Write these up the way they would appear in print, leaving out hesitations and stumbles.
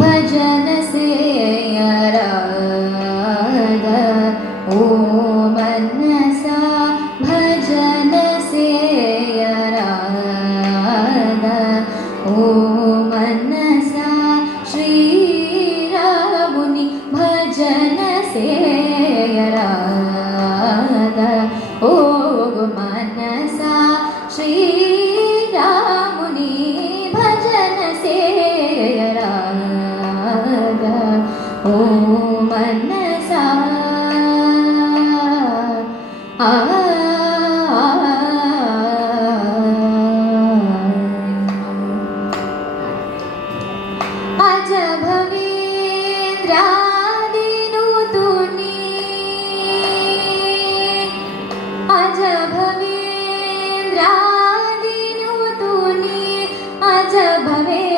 भजन से राग ओ मनसा भजन से राग ओ मनसा श्री रामुनि भजन से राग ओ मनसा श्री रामुनि भजन से ओ मनसा अज भवेन्द्रादिनुतुनि अज भवेन्द्रादिनुतुनि अज भवेन्द्रादिनुतुनि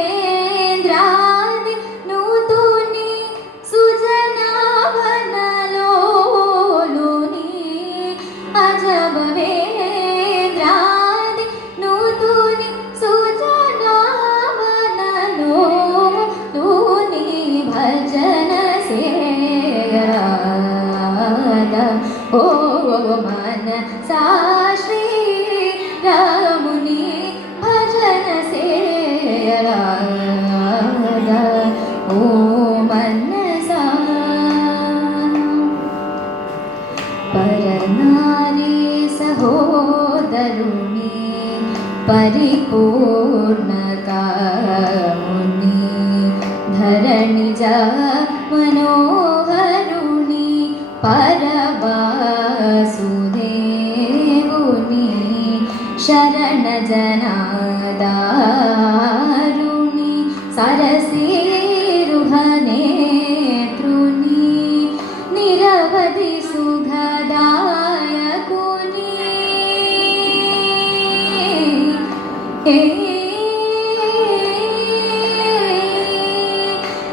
सुजनावनलोलुनि अज भवेन्द्रादिनुतुनि सुजनावनलोलुनि भजन से राग ओ मनसा श्री रामुनि भजन से राग ओ मनसा परनारी सहोदरुनि परिपूर्ण कामुनि धरणिज मनोहरुनि परवासुदेवुनि शरण जनादारुनि सरसीरुहनेत्रुनि निरवधि सुखदायकुनि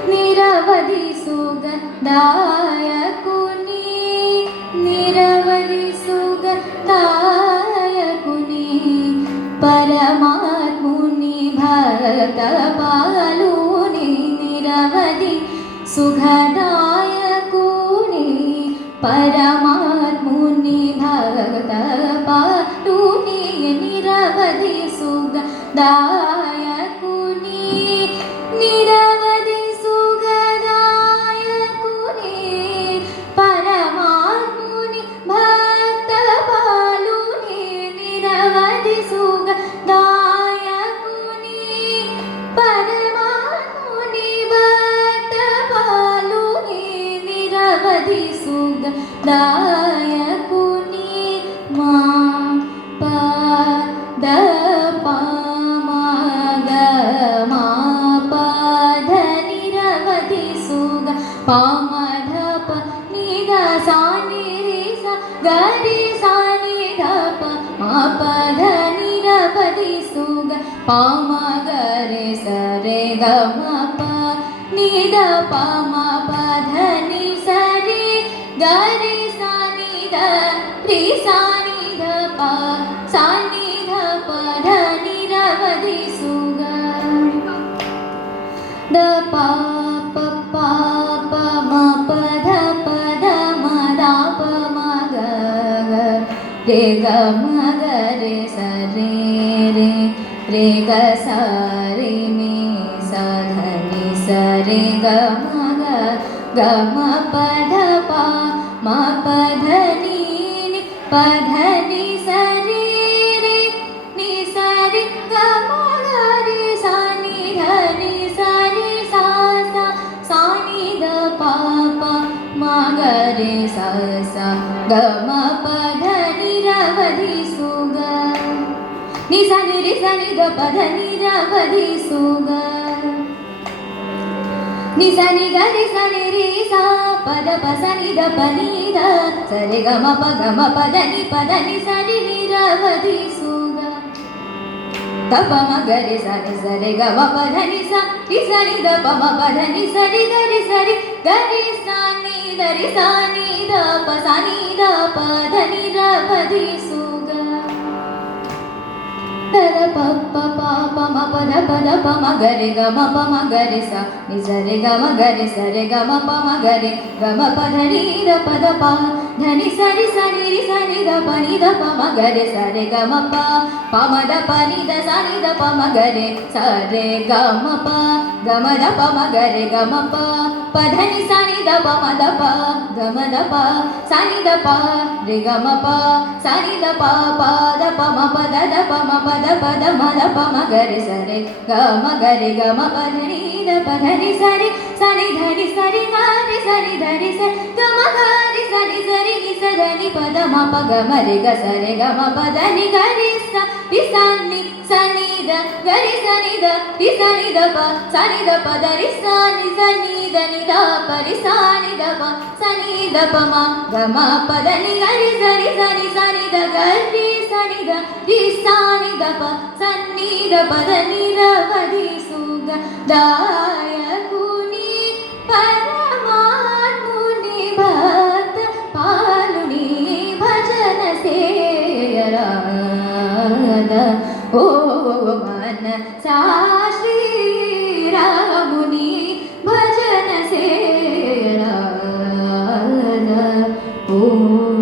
निरवधि सुखदायकुनि निरवधि सुखदायकुनि परमात्मुनि भक्तपालुनि निरवधि सुखदायकुनि परमात्मुनि भक्तपालुनि निरवधि सुखदायकुनि निरवधि सुखदायकुनि परमात्मुनि भक्तपालुनि निरवधि सुखदायकुनि परमात्मुनि भक्तपालुनि निरवधि सुखदायकुनि मा पद पामा ग मा पध निरवधि सुख पामा धप निध सा निरि सा गरि सा निध प मा पध निरवधि सुख पामा गरे सरे ग मा प निध प मा पध नि सरे गरे सा निध रि सा निध प सा निध पध निरवधि सुख द प प प प म पध पध म द प म ग ग रे ग म ग रे स रे रे रे ग स रे मे स ध नि स रे ग म ग ग म पध प म पध नि नि पध नि स रे रे नि स रे ग म ग रे स नि ध नि रे सा सा ग म प ध नि र व धि सु ग नि सा नि रि सा नि ग प ध नि र व धि सु ग नि सा नि ग रि सा नि रि सा प द प सा नि द प नि द स रे ग म प ध नि प ध नि सा रि नि र व धि सु ग द प म ग रे सा रे ग म प ध नि सा रि सा नि द प म प ध नि सा रि ग रि सा रि ग रि सा नि द रि सा नि द प सा नि द प ध नि र व धि सु ग द द प प प प म प द प म ग रे ग म प म ग रे सा नि सा रे ग म ग रे सा रे ग म प म ग रे ग म प ध नि द प ध नि सा रि रि सा नि द प नि द प म ग रे सा रे ग म प प म द प नि द सा नि द प म ग रे सा रे ग म प ग म द प म ग रे ग म प प ध नि सा नि द प म द प ग म द प सा नि द प रे ग म प सा नि द प प द प म प द द प म प द प द म द प म ग रे सा रे ग म ग रे ग म प ध नि द प ध नि सा रि सा नि ध नि सा रि ग रे सा नि ध रि सा ग म ग रे सा नि सा रि नि सा ध नि प द म प ग म रे ग सा रे ग म प ध नि ग रे सा रि सा नि द ग रे सा नि द रि सा नि द प सा नि द प द रि सा नि द नि द प रि सा नि द प सा नि द प म ग म प द नि ग रे सा रि सा नि द ग रे सा नि द रि सा नि द प सा नि द प द नि र व धि सु ग दायकुनि परमात्मुनि भक्त पालुनि भजन सेयराद ओ मन सा श्री रामुनि भजन सेयराद ओ